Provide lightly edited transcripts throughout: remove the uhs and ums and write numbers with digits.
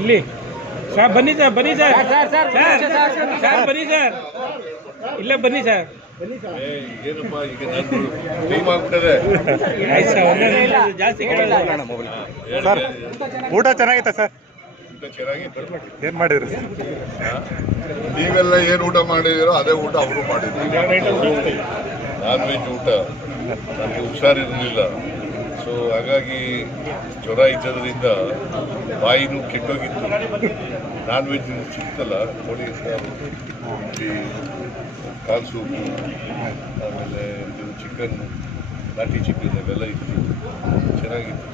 ಇಲ್ಲಿ ಸರ್ ಬನ್ನಿ ಸರ್ ಬನ್ನಿ ಸರ್ ಸರ್ ಬನ್ನಿ ಸರ್ ಇಲ್ಲೇ ಬನ್ನಿ ಸರ್ ಜಾಸ್ತಿ ಸರ್ ಊಟ ಚೆನ್ನಾಗಿತ್ತ ಸರ್ ಏನ್ ಮಾಡಿದ್ರಿ ಸರ್ ನೀವೆಲ್ಲ ಏನು ಊಟ ಮಾಡಿದಿರೋ ಅದೇ ಊಟ ಅವರು ಮಾಡಿದ್ರು ನಾನ್ ವೆಜ್ ಊಟ ನನಗೆ ಹುಷಾರಿರಲಿಲ್ಲ ಸೊ ಹಾಗಾಗಿ ಜ್ವರ ಇದ್ದದ್ರಿಂದ ಬಾಯಿನೂ ಕೆಟ್ಟೋಗಿತ್ತು ನಾನ್ ವೆಜ್ ಸಿಕ್ತಲ್ಲ ಕೋಳಿ ಸಾರು ಕಾಲ್ ಸೂಪು ಆಮೇಲೆ ಇದು ಚಿಕನ್ ನಾಟಿ ಚಿಕನ್ ಇವೆಲ್ಲ ಇತ್ತು ಚೆನ್ನಾಗಿತ್ತು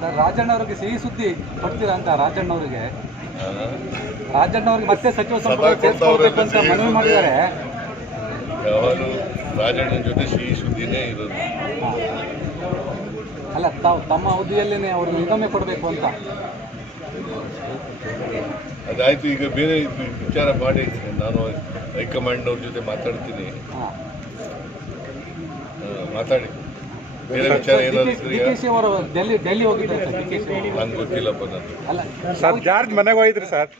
ಸರ್ ರಾಜಣ್ಣವ್ರಿಗೆ ಸಿಹಿ ಸುದ್ದಿ ಕೊಡ್ತೀರಾ ಅಂತ ರಾಜಣ್ಣವ್ರಿಗೆ ಮತ್ತೆ ಸಚಿವ ಸಂಪುಟ ಸೇರಿಸ್ಕೊಳ್ಬೇಕು ಅಂತ ಮನವಿ ಮಾಡಿದ್ದಾರೆ. ಯಾವಾಗಲೂ ರಾಜಣ್ಣನ ಜೊತೆ ಸಿಹಿ ಸುದ್ದಿನೇ ಇರೋದು. ಅಲ್ಲ ತಾವು ತಮ್ಮ ಅವಧಿಯಲ್ಲೇ ಅವ್ರಿಗೆ ನಿಗಮೆ ಕೊಡಬೇಕು ಅಂತ. ಅದಾಯ್ತು, ಈಗ ಬೇರೆ ವಿಚಾರ ಮಾಡಿ ನಾನು ಹೈಕಮಾಂಡ್ನವ್ರ ಜೊತೆ ಮಾತಾಡ್ತೀನಿ. ಮಾತಾಡಿ ಬೇರೆ ವಿಚಾರ ಏನಾದ್ರು ಡೆಲ್ಲಿ ಹೋಗಿದ್ದಾರೆ ನಂಗೆ ಗೊತ್ತಿಲ್ಲಪ್ಪ ನಾನು. ಅಲ್ಲ ಸರ್ ಜಾರ್ಜ್ ಮನೆಗೆ ಹೋಗಿದ್ರಿ ಸರ್.